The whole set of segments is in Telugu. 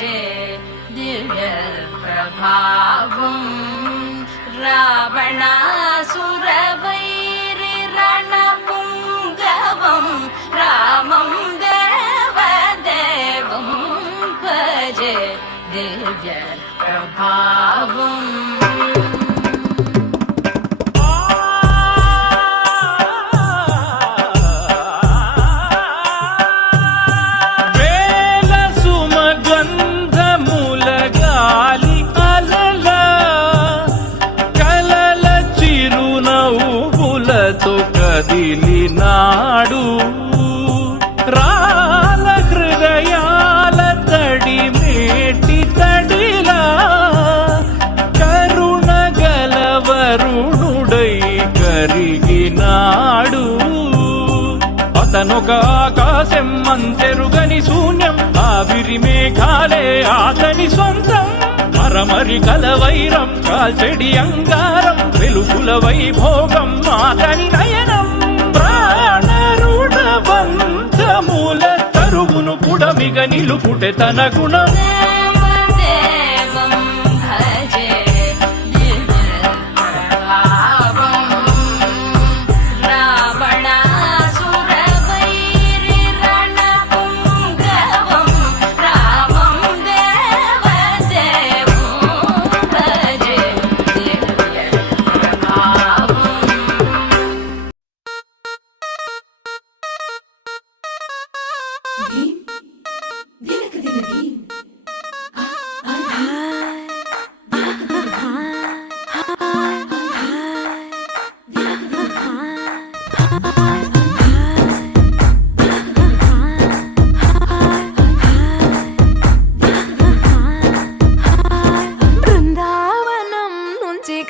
భజే దివ్య ప్రభావం రావణాసురవైరి రణపుంగవం రామం దేవదేవం భజే దివ్య ప్రభావం కదిలినాడు రాల హృదయాల తడి మేటి తడిలా కరుణ గలవరుణుడై కరిగినాడు అతనొక ఆకాశం అంతెరుగని శూన్యం ఆవిరి మేఘాలే అతని సొంతం మరమరి కలవైరం కాల్చెడి అంగారం వెలుగుల వైభోగం అతని నయనం ప్రాణరుణవంతమూల తరువును పుడమిగ నిలుపుటె తన గుణం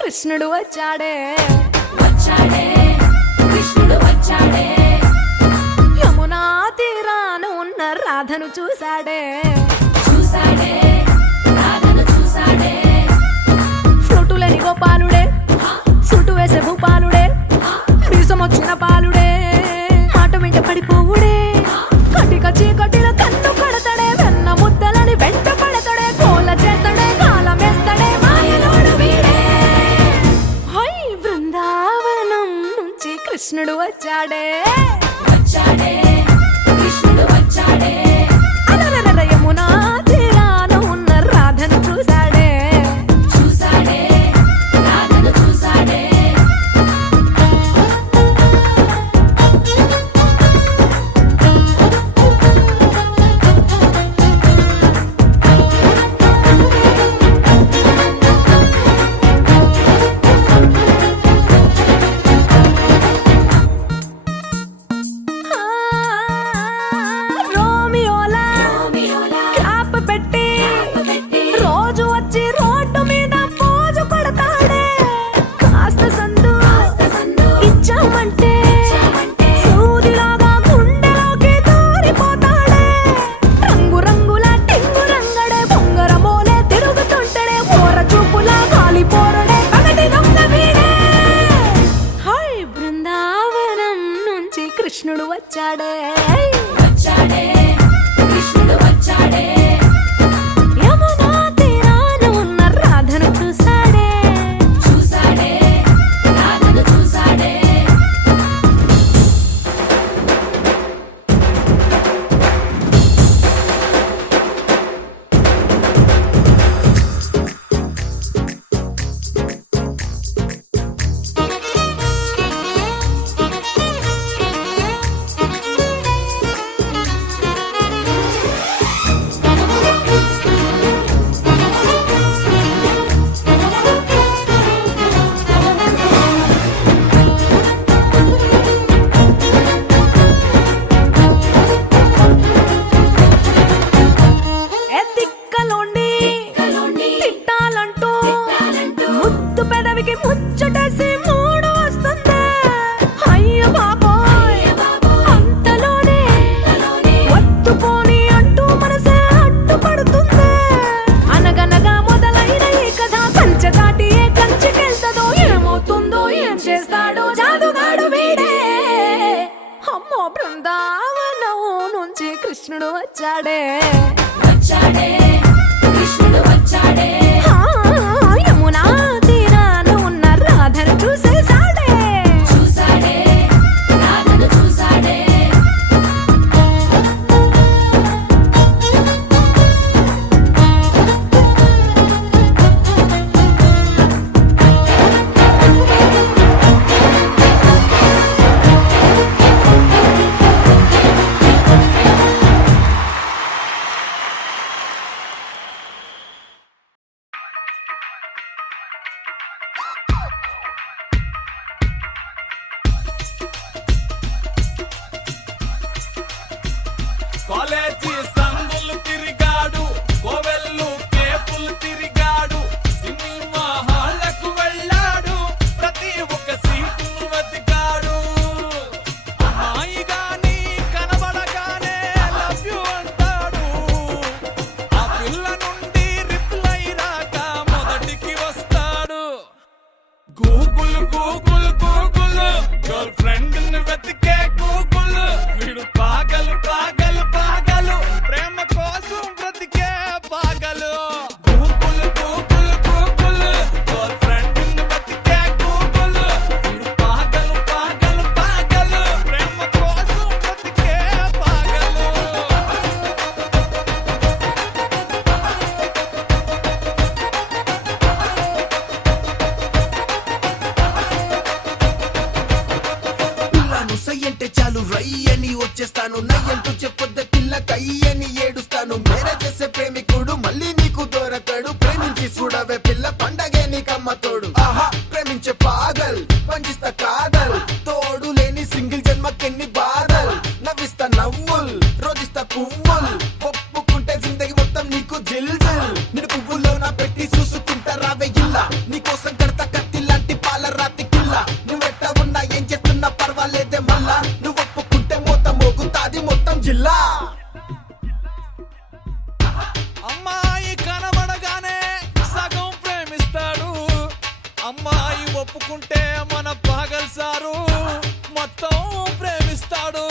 కృష్ణుడు వచ్చాడే వచ్చాడే కృష్ణుడు వచ్చాడే యమునా తీరాన ఉన్న రాధను చూశాడే చూశాడే రాధను చూశాడే ఫ్లూటులేని గోపాలుడే సుట్టు వేసే భూపాలుడే మీసమొచ్చిన పాలుడే మాట వెంట పడిపోవుడే కటిక చీకటిలో కన్ను కడతాడే వెన్న ముద్దలని వెంట పడతాడే కోల చేస్తాడే కాలం వేస్తాడే మాయలోడు వీడే బృందావనం నుంచి కృష్ణుడు వచ్చాడే వచ్చాడే కృష్ణుడు వచ్చాడే అలరర యమునా తీరాన ఉన్న రాధను చూశాడే చూశాడే రాధను చూశాడే కృష్ణుడు వచ్చాడే వచ్చాడే కృష్ణుడు వచ్చాడే యమునా తీరాన ఉన్న రాధను చూశాడే చూశాడే రాధను చూశాడే ముచ్చటేసి మూడు వస్తుంది అయ్య బాబోయ్ అంతలోనే వత్తుకోని అంటూ మనసే అడ్డుపడుతుంది అనగనగా మొదలైన ఈ కథ కంచె దాటి ఏ కంచెకెళ్తదో ఏమవుతుందో ఏం చేస్తాడో జాదుగాడు వీడే అమ్మో బృందావనం నుంచి కృష్ణుడు వచ్చాడే వచ్చాడే సై అంటే చాలు రై అని వచ్చేస్తాను నై అంటూ చెప్పొద్ద పిల్ల కై అని ఏడుస్తాను మేరే చేసే ప్రేమికుడు మళ్ళీ నీకు దొరకడు ప్రేమించి చూడవే పిల్ల పండగే నీకమ్మ తోడు ఆహా ప్రేమించే పాగల్ పంచిస్తా కాదల్ తోడు లేని సింగిల్ జన్మకెన్ని బాధల్ నవ్విస్తా నవ్వుల్ రోజిస్తా పువ్వుల్ ఒప్పుకుంటే జిందగీ మొత్తం నీకు జిల్ జిల్ నేను పువ్వుల్లో నా పెట్టి చూసుకుంటా రావే ఇల్లా నీకోసం కడతా కత్తి లాంటి పాల రాతి కిల్ల నువ్వెట్ట ఉన్నా ఏం చేస్తున్నా పర్వాలేదే మళ్ళా నువ్వు ఒప్పుకుంటే మొత్తం మోగుతాది మొత్తం జిల్లా అమ్మాయి కనబడగానే సగం ప్రేమిస్తాడు అమ్మాయి ఒప్పుకుంటే మన పాగల్ సారు మొత్తం ప్రేమిస్తాడు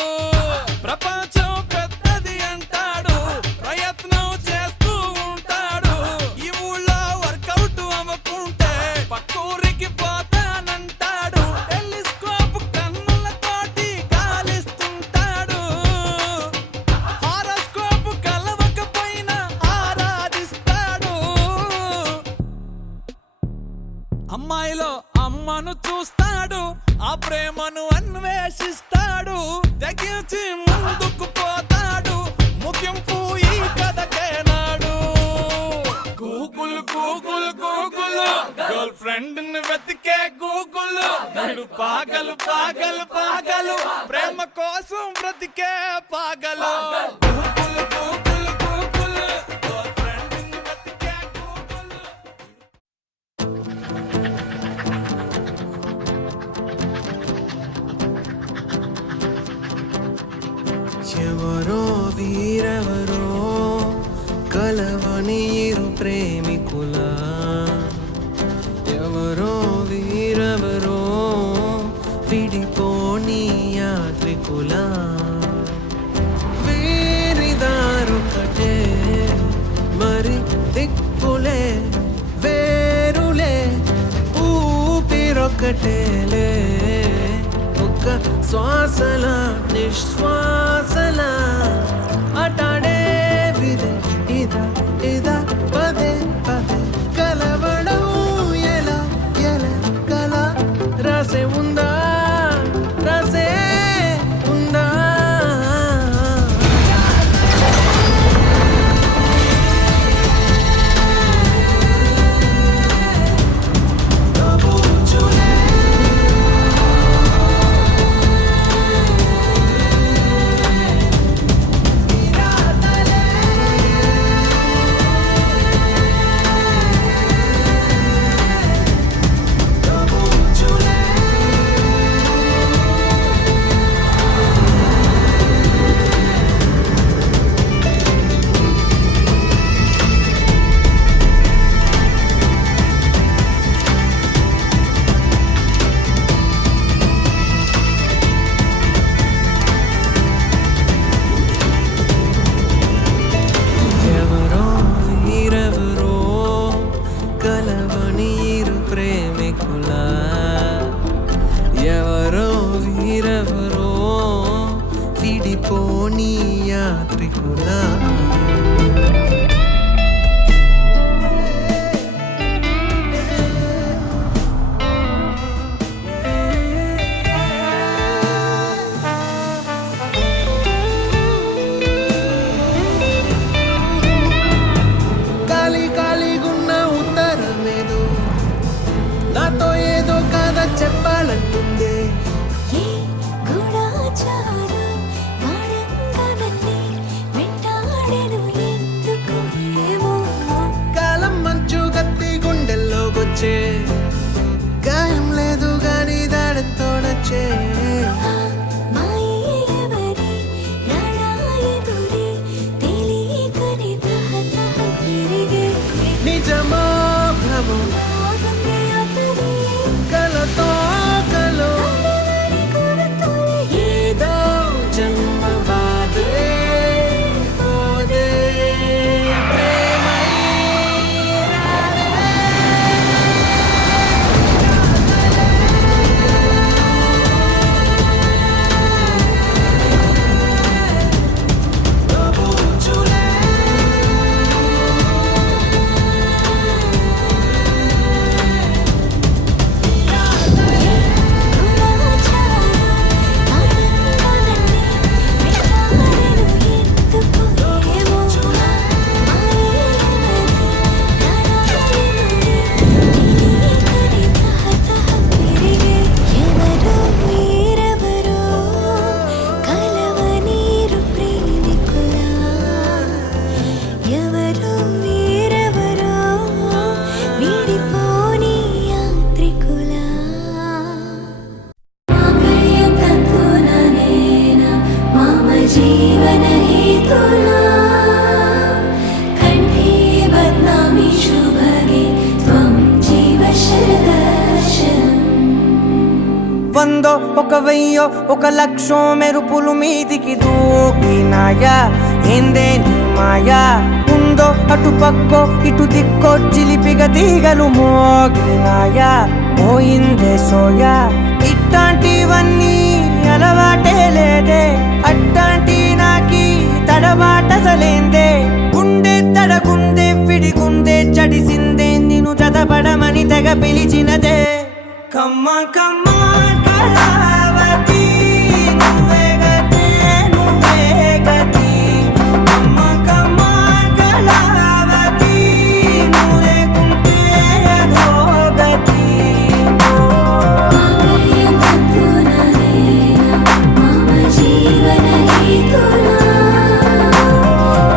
ప్రపంచం పెద్దది అంటాడు ప్రయత్నం చేస్తూ ఉంటాడు ఈ ఊళ్ళో వర్కౌట్ అవ్వకుంటే పక్కూరికి పోతానంటాడు టెలిస్కోప్ కన్నులతోటి గాలిస్తుంటాడు హారోస్కోప్ కలవకపోయినా ఆరాధిస్తాడు అమ్మాయిలో అమ్మను చూస్తాడు ఆ ప్రేమను అన్వేషిస్తాడు తెగించి ముందుకు పోతాడు ముగింపు ఈ కథకేనాడు Google Google Google girl friend ని వెతికే గూగుల్ నడు పాగలు పాగలు పాగలు ప్రేమ కోసం బ్రతికే పాగలు Google Google Google girl friend ని వెతికే గూగుల్ ఎవరో వీరెవరో కలవని ఇరు ప్రేమికుల ఎవరో వీరెవరో విడిపోని యాత్రికుల వీరిదారొకటే మరి దిక్కులే వేరులే ఊపిరొకటేలే ఒక్క శ్వాసల నిశ్వాసల అటాడే విదే ఇదా ఇదా పదే పదే కలవడం ఎలా ఎలా కల రాసే ఉందా రాసే ఉందా ఎవరో వీరెవరో కలవని ఇరు ప్రేమికుల ఎవరో వీరెవరో విడిపోని యాత్రికుల ఖాళీ ఖాళీగున్న ఉత్తరమేదో నాతో ఏదో కథ చెప్పాలంటుందే ఏ గూఢాచారం గాఢంగా నన్నే వెంటాడుతుందే వందో ఒక వెయ్యో ఒక లక్షో మెరుపులు మీదికి దూకినాయా ఏందే నీ మాయా ఉందో అటు పక్కో ఇటు దిక్కో చిలిపిగ తీగలు మోగినాయా పోయిందే సోయా ఇట్లాంటివన్నీ అలవాటే లేదే అట్లాంటి నాకి తడబాటసలేందే గుండె తడగుందే విడిగుందే చడిసిందే నిన్ను చదపడమని తెగ పిలిచినదే కమ్మ కమ్మ కళావతి నువ్వే గతే నువ్వే గతి కమ్మ కమ్మ కళావతి నువ్వు లేకుంటే అధోగతి మమ జీవన హేతునా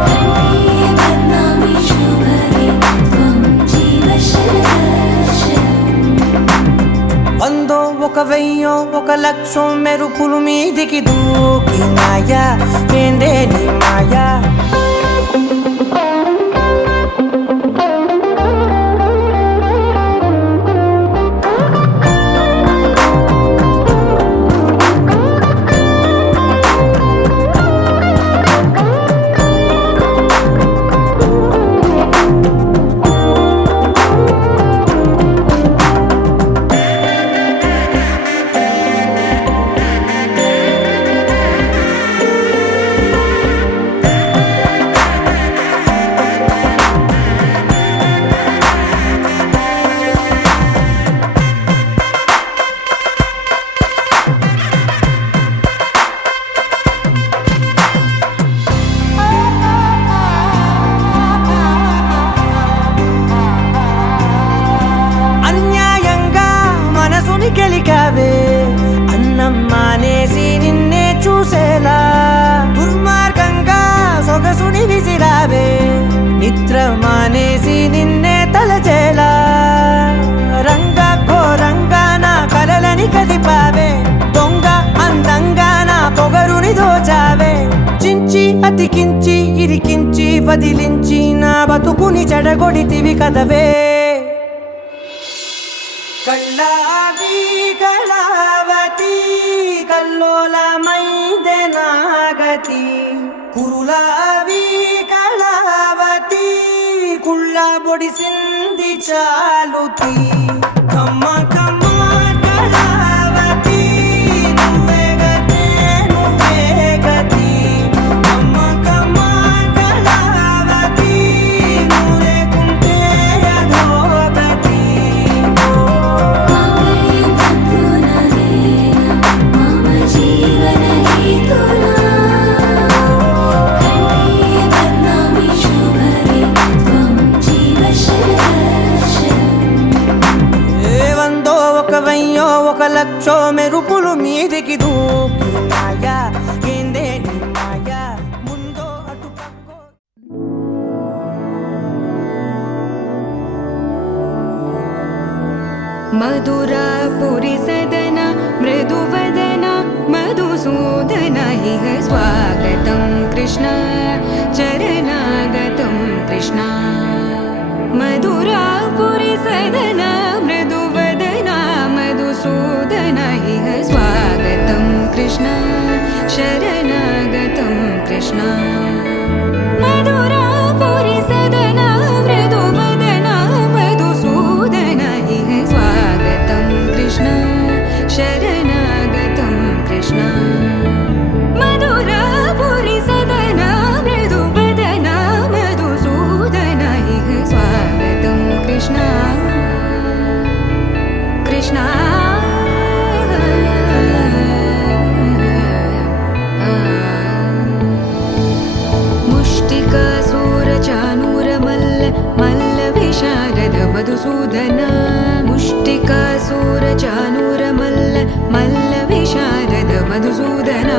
కంఠే బద్నామి శుభగే త్వం జీవ శరశరం వందో ఒక వెయ్యో ఒక లక్షో మెరుపులు మీదికి దూకినాయా ఏందే నీ మాయా అన్యాయంగా మనసుని గెలికావే అన్నం మానేసి నిన్నే చూసేలా దుర్మార్గంగా సొగసుని విసిరావే నిద్ర మానేసి నిన్నే తలచేలా రంగా ఘోరంగా నా కలలని కదిపావే దొంగ అందంగా నా పొగరుని దోచావే చించి అతికించి ఇరికించి వదిలించి నా బతుకుని చెడగొడితివి కదవే కళ్ళావి కళావతి కల్లోలమైందే నాగతి కురులావి కళావతి కుళ్ళ బొడిసింది చాలుతి కమ్మ కమ్మ కళావతి నువ్వే గతే నువ్వే గతి కమ్మ కమ్మ కళావతి నువ్వు లేకుంటే అధోగతి మమ జీవన హేతునా కంఠే బద్నామి శుభగే త్వం జీవ శరశరం ఏ వందో ఒక వెయ్యో ఒక లక్షో మెరుపులు మీదికి దూకినాయా ఏందే నీ మాయా ముందో అటు పక్కో मधुरापुरि सदन मृदुवदन मधुसूदन इह स्वागतं कृष्ण चरणागतं कृष्ण मधुरापुरि सदन मृदुवदन मधुसूदन इह स्वागतं कृष्ण शरणागतं कृष्ण मधुरापुरि सदन मृदुवदन मधुसूदन इह स्वागतं कृष्ण शरणागतं कृष्ण मधुरापुरि सदन मृदुवदन मधुसूदन इह स्वागतं कृष्ण कृष्ण मुष्टिकासूरचानूरमल्ल मल्लविशारद मधुसूदन मुष्टिकासूरचानूरमल्ल मल्लविशारद मधुसूदन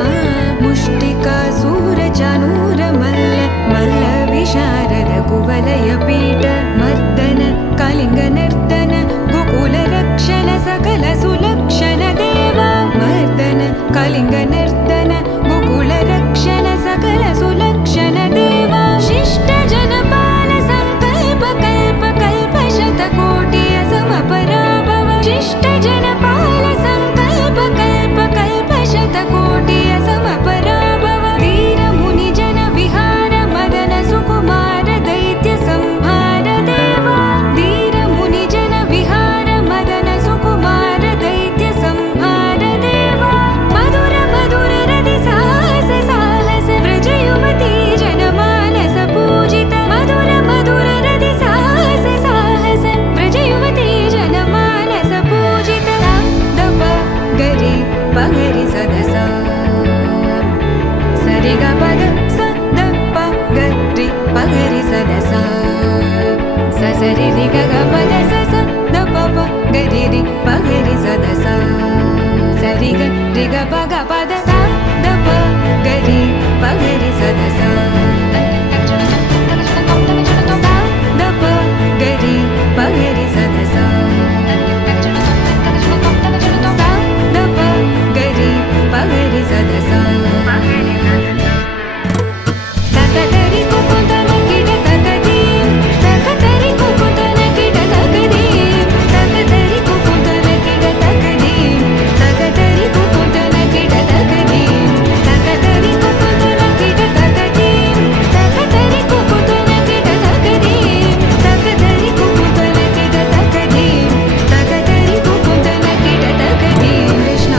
मुष्टिकासूरचानूरमल्ल मल्लविशारद कुवलयपीठ मर्दन कलिङ्गनर्दन गोकुलरक्षण सकल सुलक्षण देवा मर्दन कलिङ्गनर्दन गोकुलरक्षण सकल सुलक्षण देवा शिष्ट जनपाल संकल्प कल्प कल्प शतकोटि असमपराभव शिष्ट जनपाल संकल्प పదసా తకదరి కుకుందన కిడ తకది తకదరి కుకుందన కిడ తకది తకదరి కుకుందన కిడ తకది తకదరి కుకుందన కిడ తకది తకదరి కుకుందన కిడ తకది తకదరి కుకుందన కిడ తకది తకదరి కుకుందన కిడ తకది తకదరి కుకుందన కిడ తకది కృష్ణ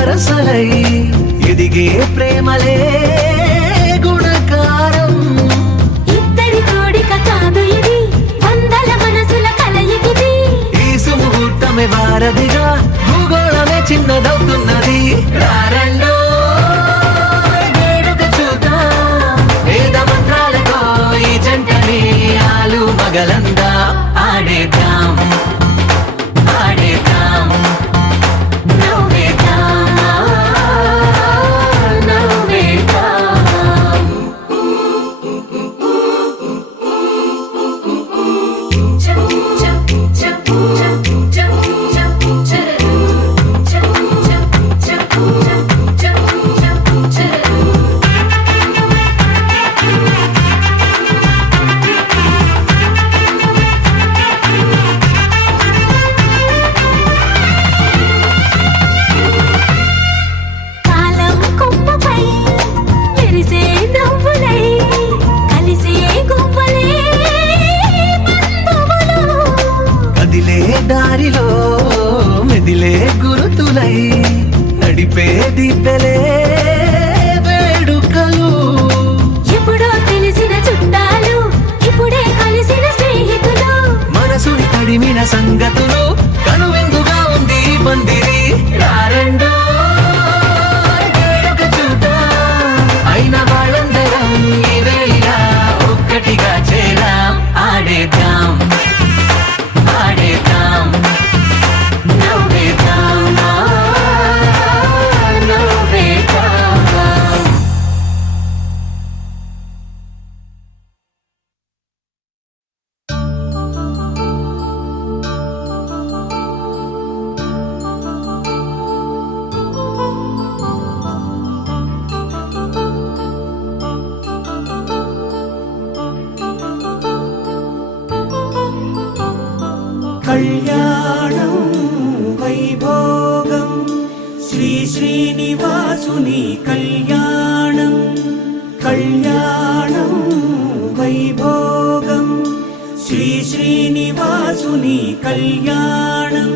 వరసలై ఎదిగే ప్రేమలే గుణకారం. ఇద్దరి కోడిక కాదు ఇది, వందల మనసుల కలయికిది. ఈ సుముహూర్తమే వారధిగా భూగోళమే చిన్నదవుతున్నది. రారండో వేడుక చూద్దాం, వేద మంత్రాలతో ఈ జంటని ఆలు మగలందా ఆడేద్దాం ఆడేద్దాం నవ్వేద్దాం, నవ్వేద్దాం. చప్ చప్ చప్ చప్ చప్ చప్ చరరు. చప్ చప్ చప్ చప్ చప్ చప్ చరరు. కాలం కొమ్మపై మెరిసే నవ్వులై కలిసే గువ్వలే బంధువులు. కదిలే దారిలో మెదిలే గురుతులై నడిపే దిబ్బెలే వేడుకలు. ఎప్పుడో తెలిసిన చుట్టాలు, ఇప్పుడే కలిసిన స్నేహితులు. మనసుని తడిమిన సంగతులు కనువిందుగా ఉంది ఈ పందిరి. రారండో వేడుక చూద్దాం, అయిన వాళ్ళందరం ఈ వేళ ఒక్కటిగా చేరాం. ఆడేద్దాం ఆడేద్దాం నవ్వేద్దాం, నవ్వేద్దాం. కళ్యాణం వైభోగం శ్రీ శ్రీనివాసుని కళ్యాణం. కళ్యాణం వైభోగం శ్రీ శ్రీనివాసుని కళ్యాణం.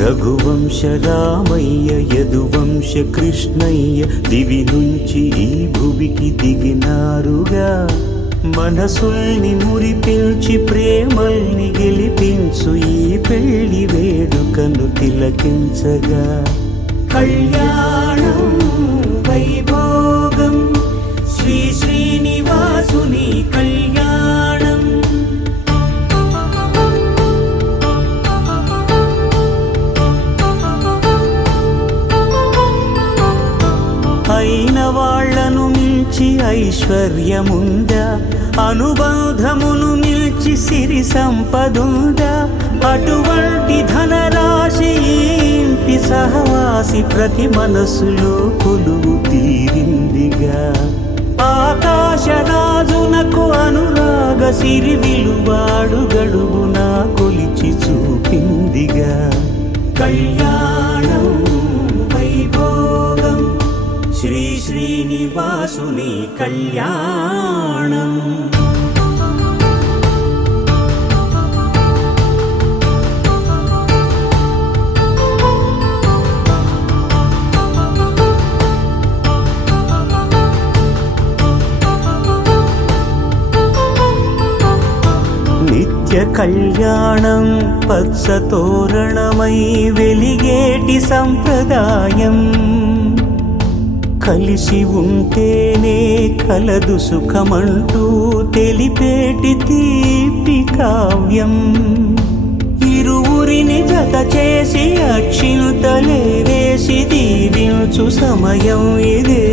రఘువంశ రామయ్య యదువంశ కృష్ణయ్య దివి నుంచి ఈ భువికి దిగినారుగా. మనసుల్ని మురిపించి ప్రేమల్ని గెలిపించు ఈ పెళ్లి వేడుకను తిలకించగా. కళ్యాణం వైభోగం శ్రీ శ్రీనివాసుని కళ్యాణం. అయిన వాళ్లను మించి ఐశ్వర్యముందా, అనుబంధమును మిల్చి సిరి సంపదుందా. అటువంటి ధనరాశి ఈ ఇంటి సహవాసి ప్రతి మనసులో కొలువు తీరిందిగా. ఆకాశరాజునకు అనురాగ సిరి విలువాడు గడువునా కొలిచి చూపిందిగా. కళ్యాణం వైభోగం శ్రీ శ్రీనివాసుని కళ్యాణం. నిత్య కళ్యాణం పచ్చ తోరణమై వెలిగేటి సంప్రదాయం. కలిసి ఉంటేనే కలదు సుఖమంటూ తెలిపేటి తీపి కావ్యం. ఇరువురిని జత చేసి అక్షింతలే వేసి దీవించు సమయం ఇదే.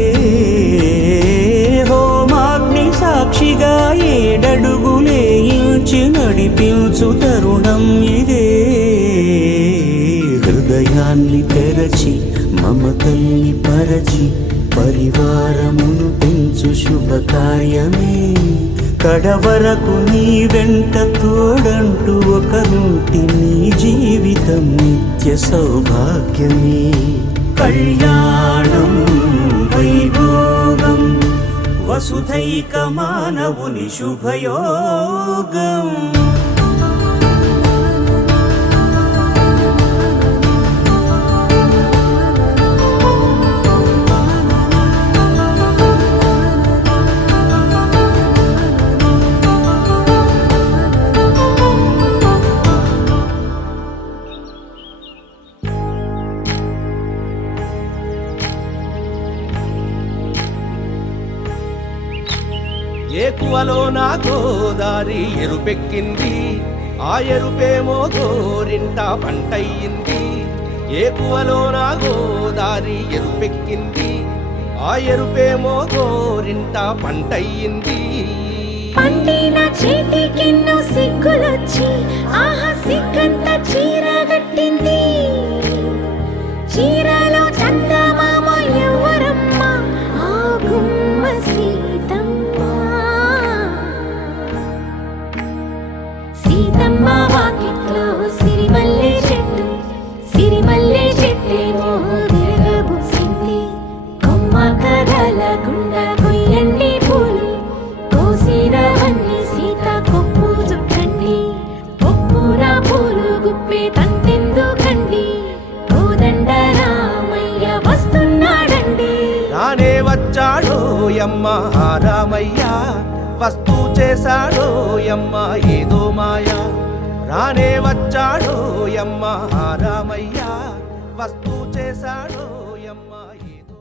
హోమాగ్ని సాక్షిగా ఏడడుగులే ఇంచి నడిపించు తరుణం ఇదే. హృదయాన్ని తెరచి మమతల్ని పరచి పరివారమును పెంచు శుభకార్యమే. కడవరకు నీ వెంట తోడంటూ ఒకరుంటి నీ జీవితం నిత్య సౌభాగ్యమే. కళ్యాణం వైభోగం వసుధైక మానవుని శుభయోగం. కువలో నా గోదారి ఎరుపెక్కింది, ఆ ఎరుపేమో గోరింట పంటయ్యింది. ఏ కువలో నా గోదారి ఎరుపెక్కింది, ఆ ఎరుపేమో గోరింట పంటయ్యింది. పండిన చేతికెన్నో సిగ్గులొచ్చి ఆహా సిగ్గంత చీర కట్టింది. చీరలో చందమామ ఎవరమ్మ, ఆ గుమ్మ సీతమ్మ. సీతమ్మ వాకిట్లో సిరిమల్లె చెట్టు, సిరిమల్లె చెట్టేమో విరగబూసింది. కొమ్మ కదలకుండా కొయ్యండి పూలు, కోసిరవన్నీ సీత కొప్పు చుట్టండి. కొప్పున పూలు గుప్పే తంతెందుకండి, కోదండ రామయ్య వస్తున్నాడండి. రానే వచ్చాడో యమ్మ ఆ రామయ్య, వస్తూ చేశాడో యమ్మ ఏదో మాయా. రానే వచ్చాడో యమ్మ ఆ రామయ్య, వస్తూ చేశాడో యమ్మ ఏదో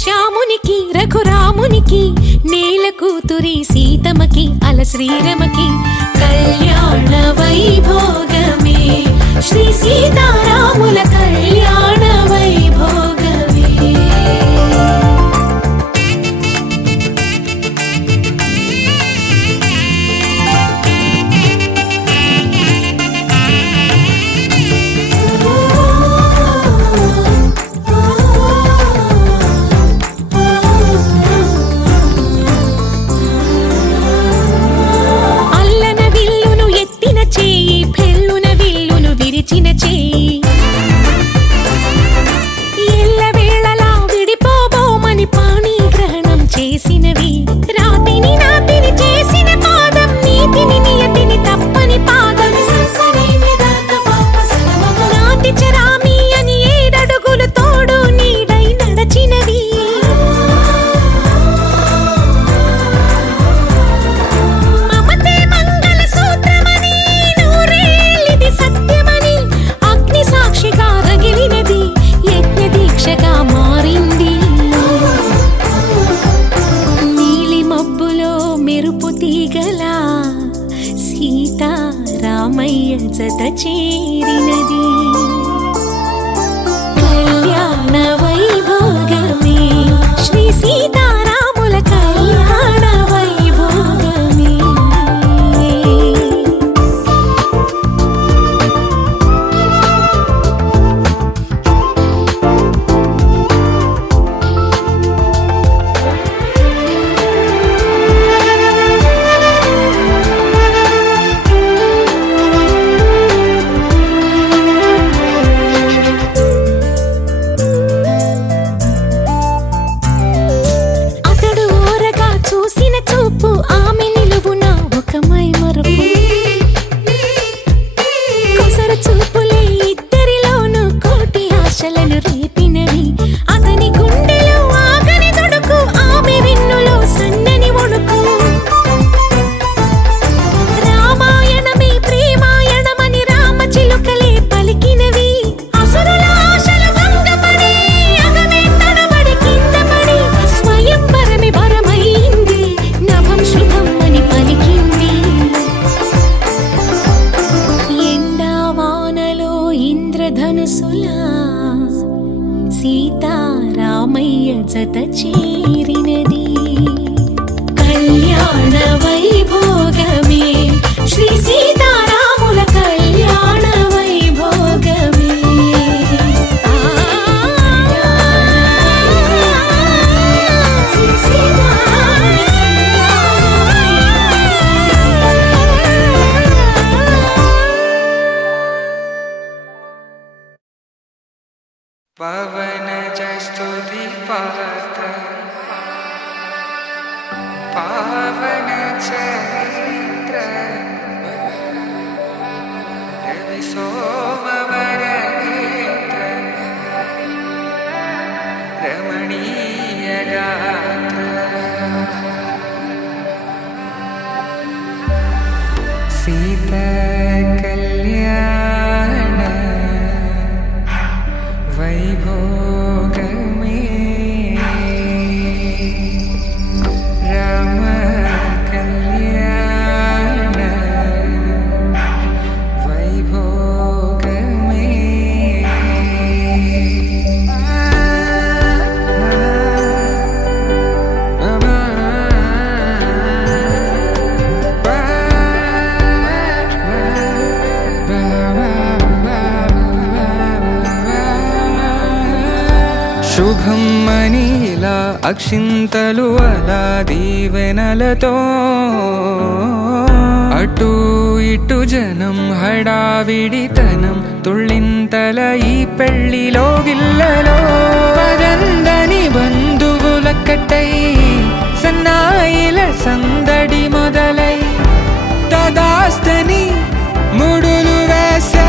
శ్యామునికి రఘురామునికి, నేల కూతురి సీతమ్మకి అల శ్రీరమకి కళ్యాణ వైభోగమే. శ్రీ సీతారాముల కళ్యాణ వైభోగమే. రామయ్య జత చేరినది కళ్యాణ వైభోగమే. శ్రీ సీతారాముల కళ్యాణ వైభోగమే. పవనజ స్తుతి పాత్ర పావన చరిత్ర రవి సోమవర నేత్ర రమణీయ గాత్ర సీత కళ్యాణ వైభోగమే రామ కళ్యాణ వైభోగమే శుభం మనీలా అక్షింతలు అలా దీవెనలతో అటు ఇటు జనం హడావిడితనం తుళ్ళింతల ఈ పెళ్లిలో గిల్లలో పదందని బంధువులక్కటై సన్నాయిల సందడి మొదలై తదాస్తని ముడులు వేసే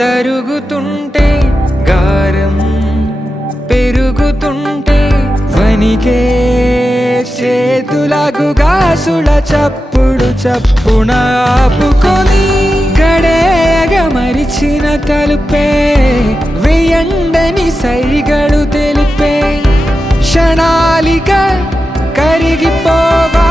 తరుగుతుంటే గారం పెరుగుతుంటే వనికే చేతులకు గాసుల చప్పుడు చప్పున ఆపుకొని గడేగ మరిచిన తలుపే వేయండని సైగడు తెలిపే క్షణాలిక కరిగిపోవా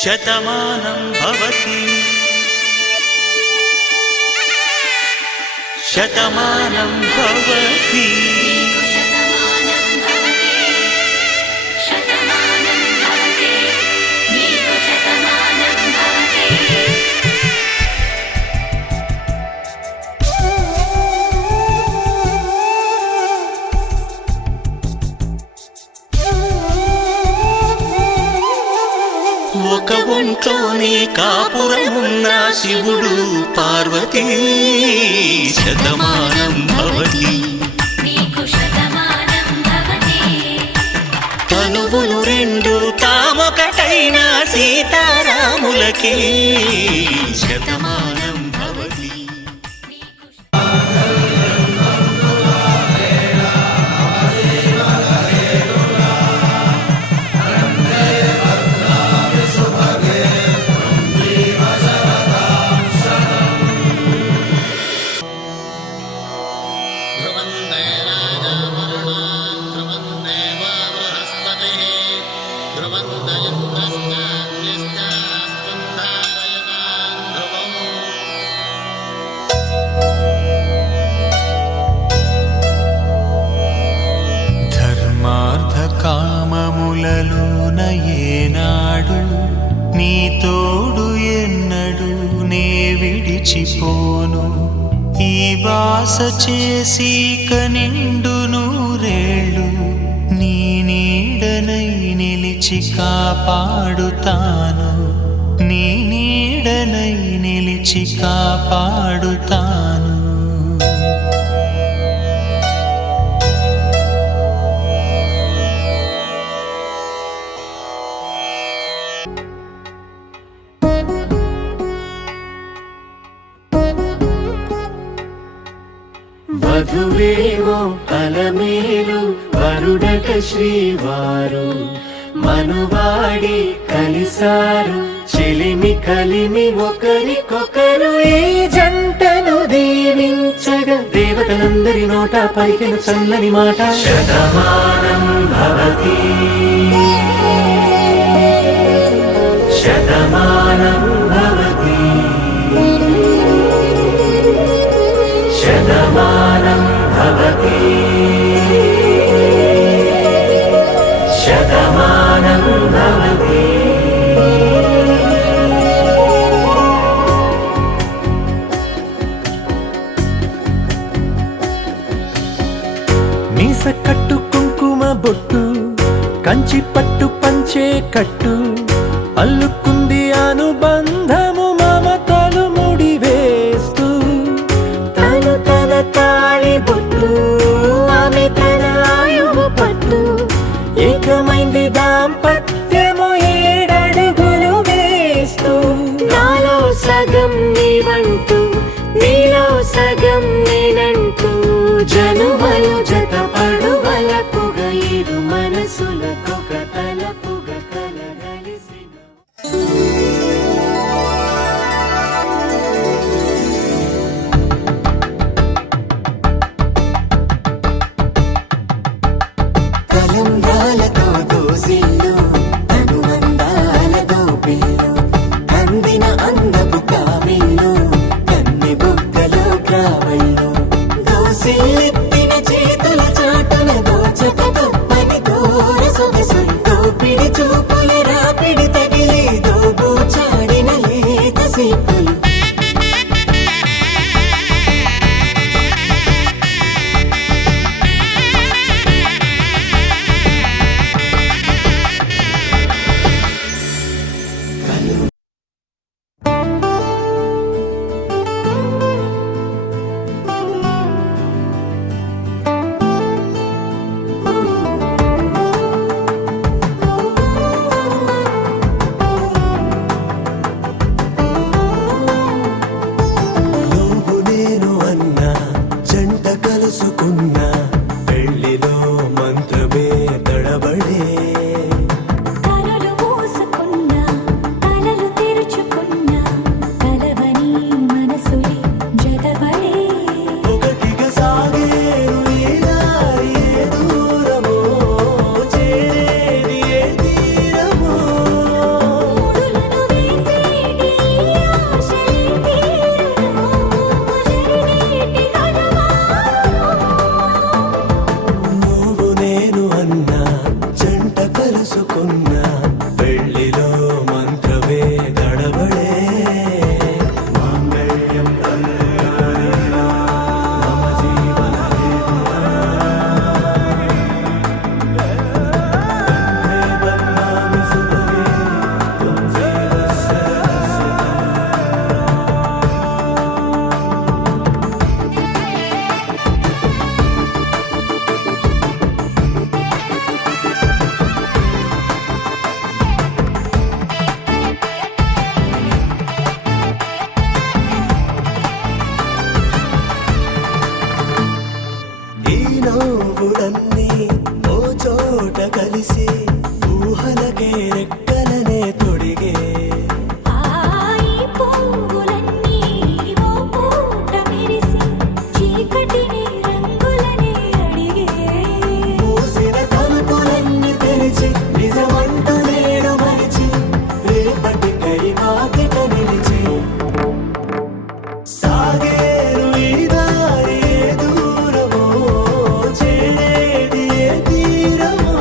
శతమానం భవతి శతమానం భవతి ఒక ఒంట్లోనే కాపురమున్న శివుడు పార్వతీ శతమానం భవతి తనువులు రెండు తామొకటైన సీతారాములకి శతమానం భవతి కామములలోన ఏనాడు నీ తోడు ఆశ చేసి కనిండు నూరేళ్ళు నీ నీడనై నిలిచి కాపాడుతాను నీ నీడనై నిలిచి కాపాడుతాను వధువేమో అలమేలు వరుడట శ్రీవారు మనువాడి కలిసారు చెలిమి కలిమి ఒకరికొకరు ఈ జంటను దీవించగా దేవతలందరి నోట పలికిన చల్లని మాట శతమానం భవతి శతమానం భవతి శతమానం భవతి శతమానం భవతి మీస కట్టు కుంకుమ బొట్టు కంచి పట్టు పంచే కట్టు అల్లుకుంది అనుబంధము మమతలు ముడివేస్తూ తను తన తాళి బొట్టు ఆమె తన ఆయువు పట్టు ఏకమైంది దాంపత్యము 7 అడుగులు వేస్తూ నాలో సగం నీవంటూ నీలో సగం నేనంటూ జనుమలు జత పడువలకుగ ఇరు మనసులకొక తలపుగ కలగలిసిన కలంబ్రాలతో దోసిల్లు అనుబంధాలతో పిల్లు అందిన అందపు కావిల్లు కన్నె బుగ్గలో గ్రావళ్ళు దోసిల్లెత్తిన చేతుల చాటున దోచక తప్పని దూర సొగసులతో పిడి చూపుల రాపిడి తగిలి దోబూచాడిన లేత సీపులు నువ్వు నేను అన్నా జంట కలుసుకున్నా పెళ్లిలో మంత్రమే తడబడే కలలు మూసుకున్నా కలలు తెరుచుకున్నా కలవని మనసులే జగబడే ఒకటిగా సాగేరు ఈ దారి ఏ దూరమో చేరేది ఏ తీరమో ముడులను వేసేటి ఆశలే తీరును జరిగేటి కథమారును నువ్వు నేను అన్నా జంట కలుసుకున్నా పెళ్లిలో మంత్రమే తడబడే మాంగళ్యం మమ జీవన ఈ నవ్వులన్నీ ఓ చోట కలిసి ఊహలకే రెక్కలనే తొడిగే ఈ పువ్వులన్నీ ఓ పూట మెరిసి చీకటిని రంగులనే అడిగే మూసిన తలుపులన్నీ తెరిచి నిజమంటూ నేడు మరిచి రేపటికై వాకిట నిలిచి సాగేరు ఈ దారి ఏ దూరమో చేరేది ఏ తీరమో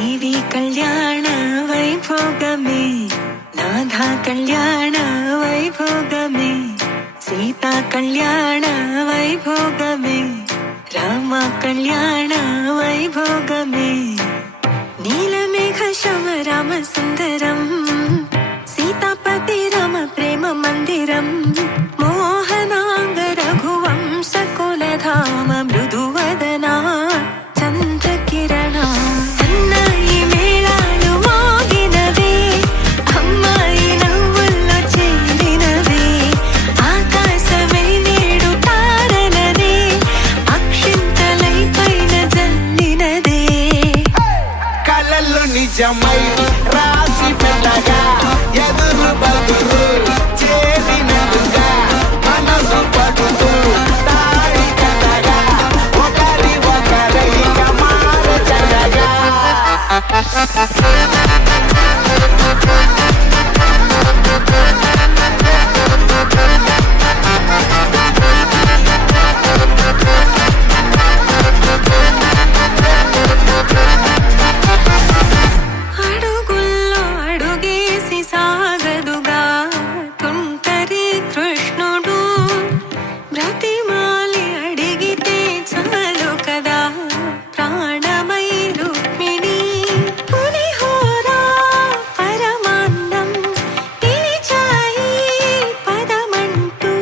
దేవి కళ్యాణ వైభోగమే నాథ కళ్యాణ వైభోగమే సీతా కళ్యాణ వైభోగమే రామ కళ్యాణ వైభోగమే నీలమేఘ శమ రామ సుందరం సీతాపతి రామ ప్రేమ మందిరం మోహనాంగ రఘువంశ కులధామ మృదువదనా చంద్రకిరణ సన్నాయి మేళాలు మోగినవే అమ్మాయి నవ్వుల్లో చేరినవే ఆకాశమై నేడు తారలనే అక్షింతలై పైన జల్లినదే కలలు నిజమై రాసి పెట్టగా ఎదురు బదురు చేరినట్టుగా మనసు పడుతూ తాళి కట్టగా ఒకరి ఒకరైక మారచగా అడుగుల్లో అడుగేసి సాగదుగా తుంటరి కృష్ణుడు బ్రతిమాలి అడిగితే చాలు కదా ప్రాణమై రుక్మిణి పులిహోరా పరమాన్నం పిలిచాయి పదమంటూ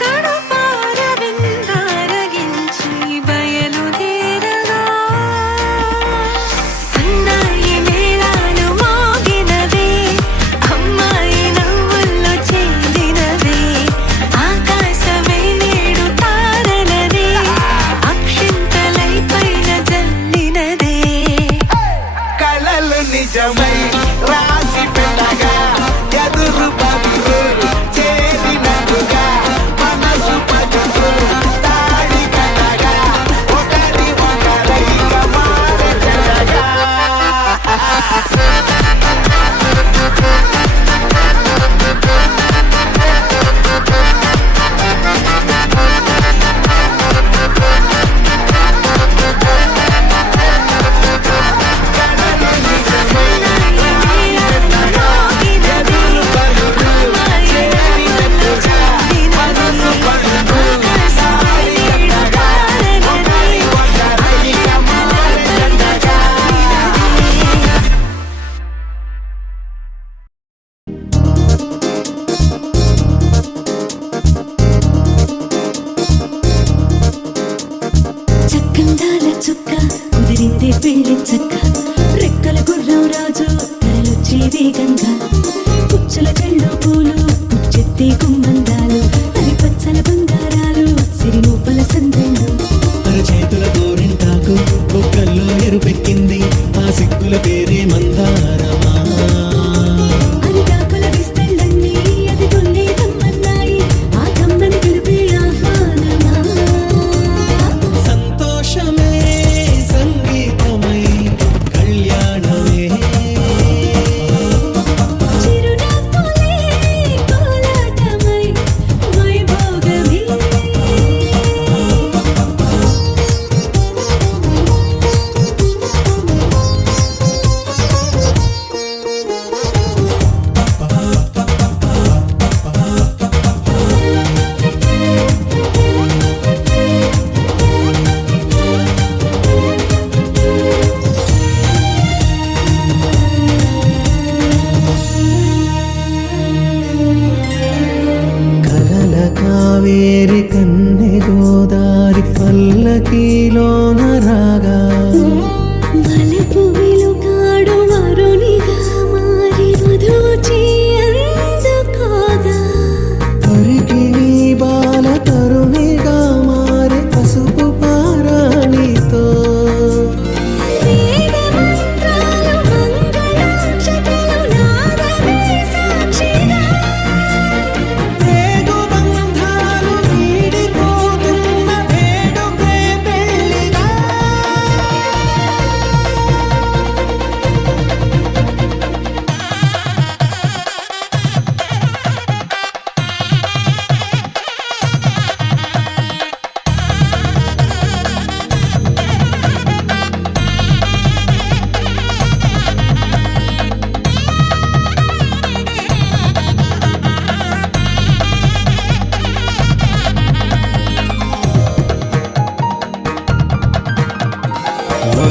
కడుపార విందారగించి బయలుదేరగా సన్నాయి మేళాలు మోగినవే అమ్మాయి నవ్వుల్లో చెందినవే ఆకాశమై నేడు తారలనే అక్షింతలై పైన జల్లినదే కలలు నిజమై రాసి పెట్టగా ఎదురు బదురు చేరినట్టుగా మనసు పడుతూ తాళి కట్టగా ఒకరి ఒకరైక మారచగా చక్కందాల చుక్క కుదిరిందే పెళ్లి చక్క రెక్కల గుర్రం రాజు తరలొచ్చే వేగంగా పుచ్చల చెళ్ళు పూలు పుచ్చెత్తే గుమ్మందాలు అరి పచ్చల బంగారాలు సిరి నువ్వుల సందెళ్ళు చేతుల గోరింటాకు బొక్కల్లో ఎరుపెక్కింది ఆ సిగ్గుల పేరే మందారమా అరిటాకుల విస్తళ్ళన్నీ అది కొన్నే దమ్మన్నాయి ఆ కమ్మని పిలిపే ఆహ్వానమా సంతోషమే సంగీతమై కళ్యాణమే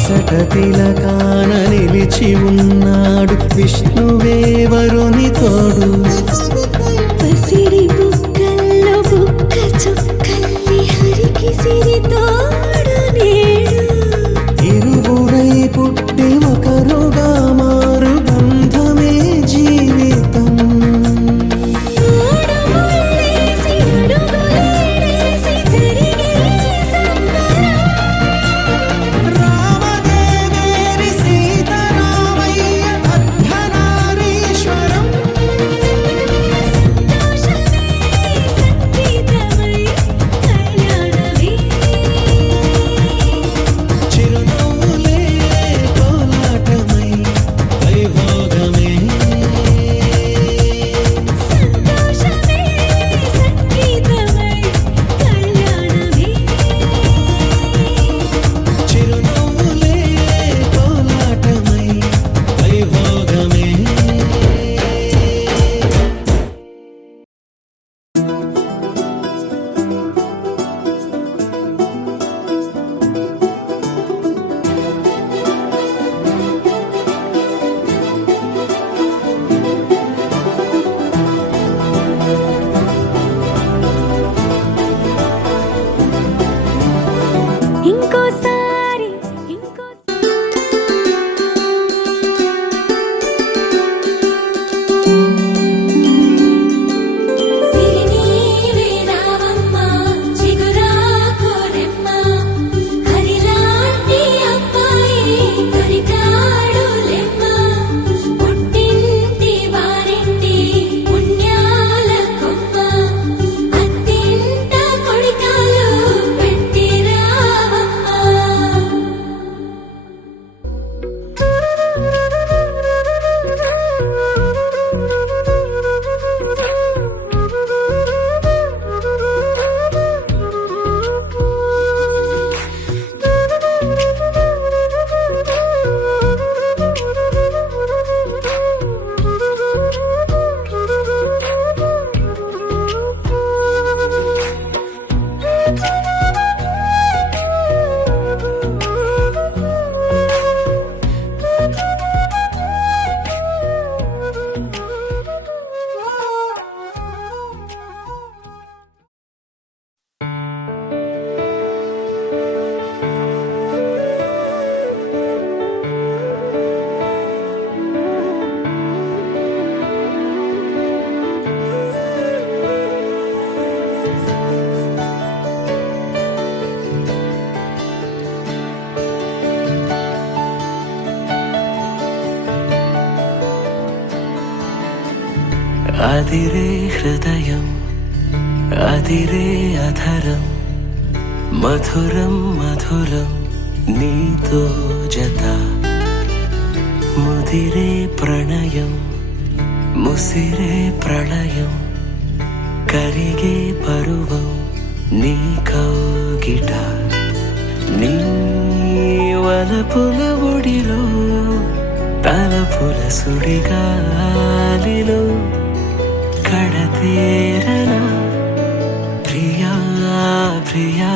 అలసట తిలకాన నిలిచి ఉన్నాడు విష్ణువే వరుని తోడు. పసిడి బుక్కల్లో బుక్క చుక్కల్లి హరికి సిరి తోడు నేడు. ఇరువురై పుట్టి ఒకరుగా మారు బంధమే జీవితం. మూడు ముళ్ళేసి అడుగులేసి జరిగే సంబరం. రామదేవేరి సీతారామయ్య అర్ధనారీశ్వరం. సంతోషమే సంగీతమై కళ్యాణమే. చిరునవ్వులే కోలాటమై వైభోగమే. సంతోషమే సంగీతమై కళ్యాణమే. చిరునవ్వులే కోలాటమై వైభోగమే. ఇంకోసారి సిరినీవే రావమ్మ చిగురాకు రెమ్మ హరిలాంటి అబ్బాయి దొరికాడు లెమ్మ పుట్టింటి వారింటి పుణ్యాల కొమ్మ అత్తింట కొడికాలు పెట్టి రావమ్మ. అదిరే హృదయం అదిరే అధరం మధురం మధురం నీతో జత ముదిరే ప్రణయం ముసిరే ప్రళయం కరిగే పరువం నీ కౌగిట నీ వలపుల ఒడిలో తలపుల సుడిగాలిలో కడతేరనా ప్రియా ప్రియా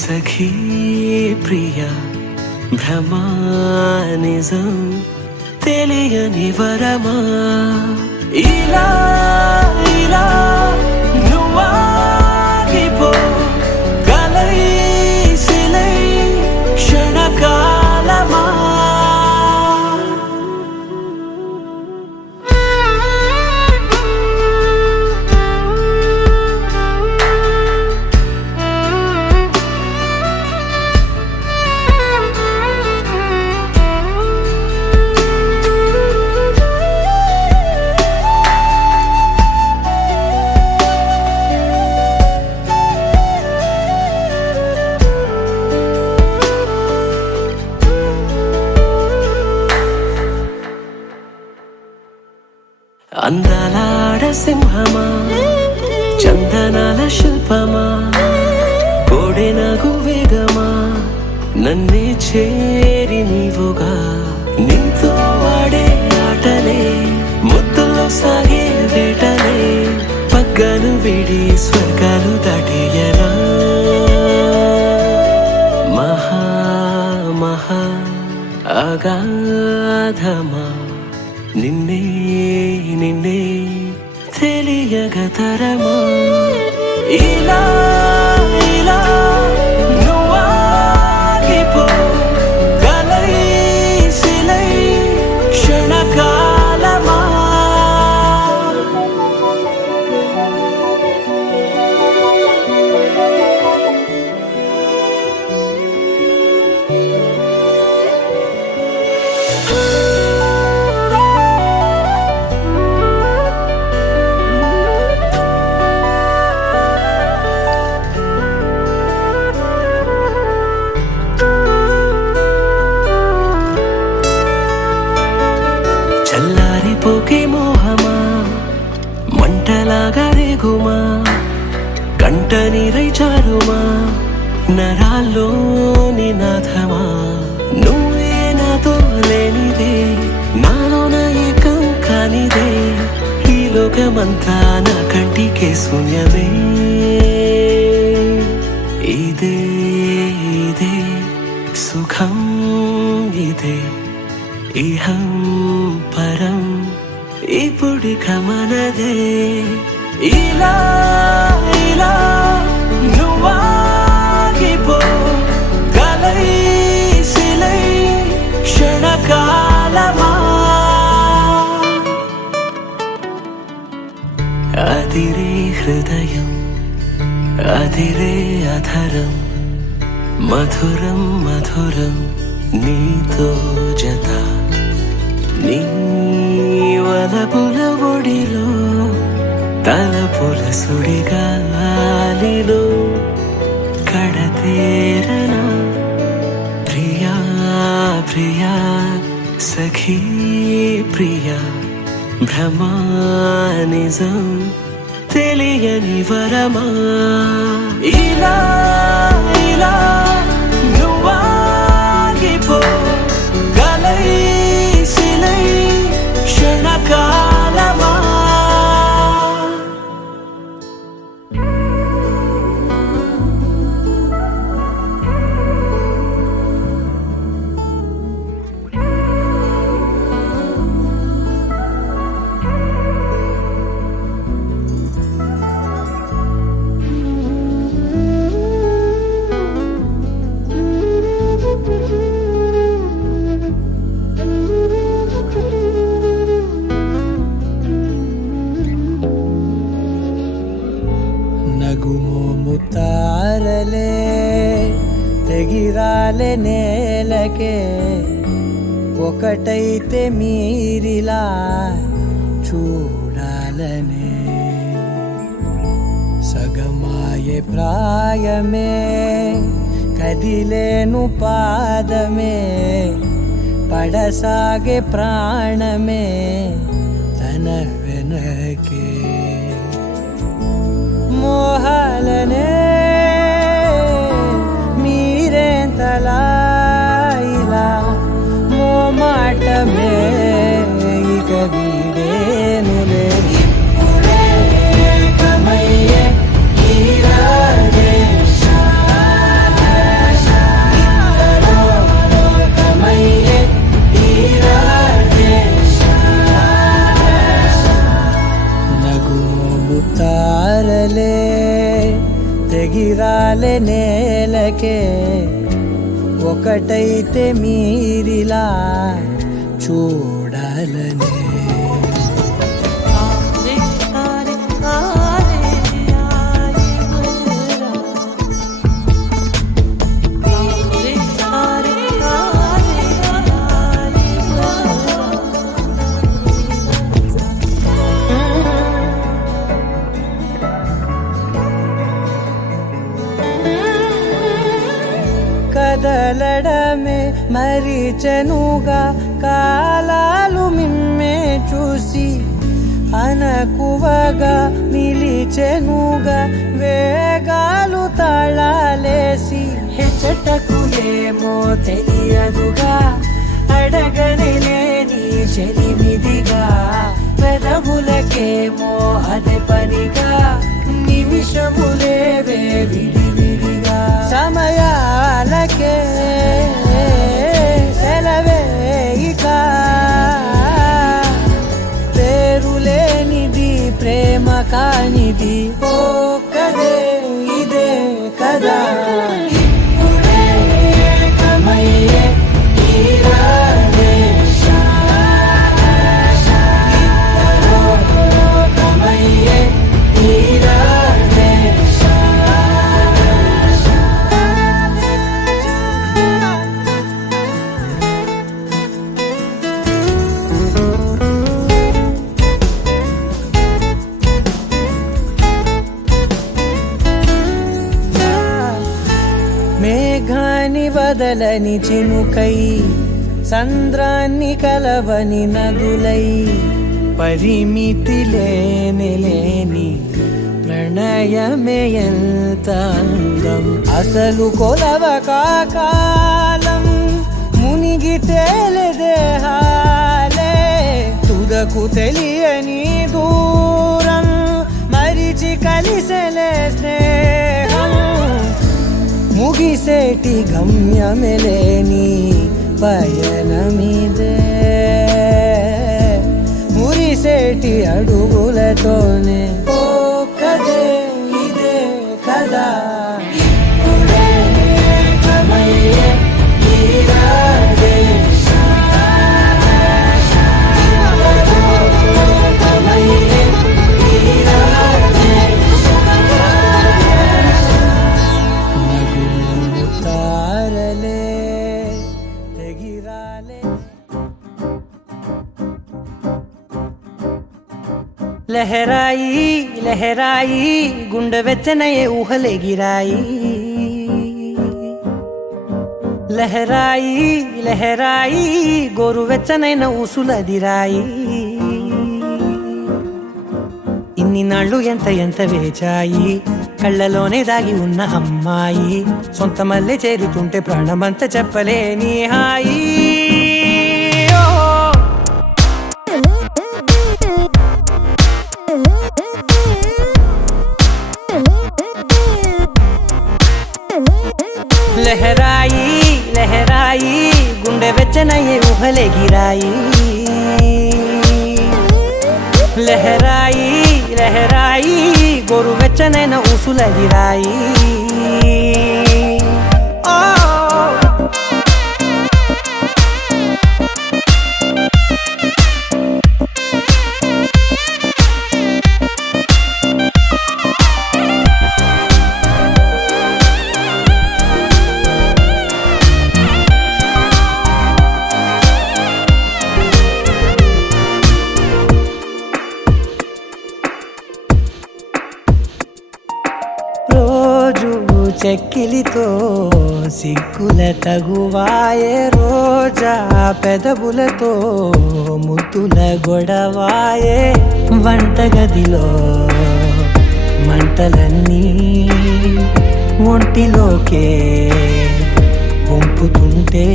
సఖీ ప్రియా భ్రమానిజం తెలియని వరమా ఇలా ఇలా నువ్వాగిపో కలై సిలై క్షణకాలమా అందాలాడ సింహమా చందనాల శిల్పమా కోడెనగు వేగమా నన్నే చేరి నీవుగా నీతో ఆడే ఆటలే ముద్దులో సాగే వేటలే పగ్గలు విడి స్వర్గాలు దాటేయరా మహా మహా అగాధమా నిన్నే నిన్నే తెలియగతరమా ఇలా ఇలా నువ్వాగిపో గలై సిలై క్షణకాలమా చల్లారిపోకే మోహమా మంటలాగా రేగుమా కంట నీరై చారుమా నరాల్లోని నాథమా నువ్వే నాతో లేనిదే నాలోన ఏకం కానిదే ఈ లోకమంతా నా కంటికే శూన్యమే ఇదే ఇదే సుఖం ఇదే ఇహం పరం ఇప్పుడిక మనదే ఇలా ఇలా నువ్వాగిపో గలై సిలై క్షణకాలమా అదిరే హృదయం అదిరే అధరం మధురం మధురం నీతో జత నీ వలపుల ఒడిలో తలపుల సుడిగాలిలో కడతేరనా ప్రియా ప్రియా సఖీ ప్రియా భ్రమా నిజం తెలియని వరమా ఇలా ఇలా నువ్వాగిపో గలై సిలై క్షణకాలమా నగుమోముతారలే తెగిరాలే నేలకే ఒకటైతే మీరిలా చూడాలనే సగమాయే ప్రాయమే కదిలేను పాదమే పడసాగే ప్రాణమే తన వెనకే మోహాలనే మీరేంతలా ఇలా మోమాటమే ఇక వీడేనులే ఇప్పుడే కమయ్యే ఈ రాజేశ ఇద్దరో లోకమయ్యే ఈ రాజేశ నగుమోముతారలే తెగిరాలే నేలకే ఒకటైతే మీరిలా చూడాలనే కదలడమే మరిచెనుగా కాలాలు మిమ్మే చూసి అనకువగా నిలిచెనుగా వేగాలు తాళాలేసి హెచ్చటకు ఏమో తెలియదుగా అడగనే నీ చెలిమిదిగా పెదవులకేమో అదే పనిగా నిమిషములేవే విడివిడిగా సమయాలకే సెలవే కదా ఇప్పుడే ఏకమయ్యే ఈ రాధేశ ఇద్దరూ లోకమయ్యే ఈ రాధేశ మేఘాన్ని వదలని చినుకై సంద్రాన్ని కలవని నదులై పరిమితి లేని ప్రణయమే ఎంత అందం అసలు కొలవ కాలం మునిగి తేలిదేహాలే తుదకు తెలియని దూరం మరిచి కలిసెలే స్నేహం ముగిసేటి గమ్యమెలేని పయనమిదే మురిసేటి అడుగులతోనే ఓ కదే ఇదే కదా ఇప్పుడే ఏకమయ్యే ఈ రాధేశ ఇద్దరూ లోకమయ్యే ఈ రాధేశ నగులు తారలే తెగిరాలే లహరాయి లహరాయి గుండె వెచ్చనయే ఊహలెగిరాయి లహరాయి లహరాయి గోరు వెచ్చనైన ఊసులదిరాయి ఇన్ని నాళ్ళు ఎంత వేచాయి కళ్ళలోనే దాగి ఉన్న అమ్మాయి సొంత మల్లె చేరుతుంటే ప్రాణమంతా చెప్పలేని హాయి లహరాయి లహరాయి గుండె వెచ్చనయ్యే ఊహలెగిరాయి లహరాయి లహరాయి గోరు వెచ్చనైన ఊసులదిరాయి రోజు చెక్కిలితో సిగ్గుల తగువాయే రోజా పెదవులతో ముద్దుల గొడవాయే వంటగదిలో మంటలన్నీ ఒంటిలోకే వంపుతుంటే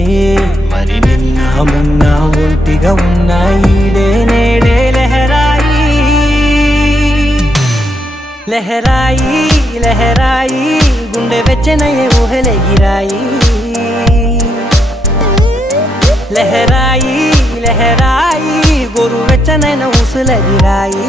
మరి నిన్న మొన్న ఒంటిగా ఉన్న ఈడే నేడే లహరాయి లహరాయి లహరాయి గుండె వెచ్చనయ్యే ఊహలెగిరాయి లహరాయి లహరాయి గోరు వెచ్చనైన ఊసులదిరాయి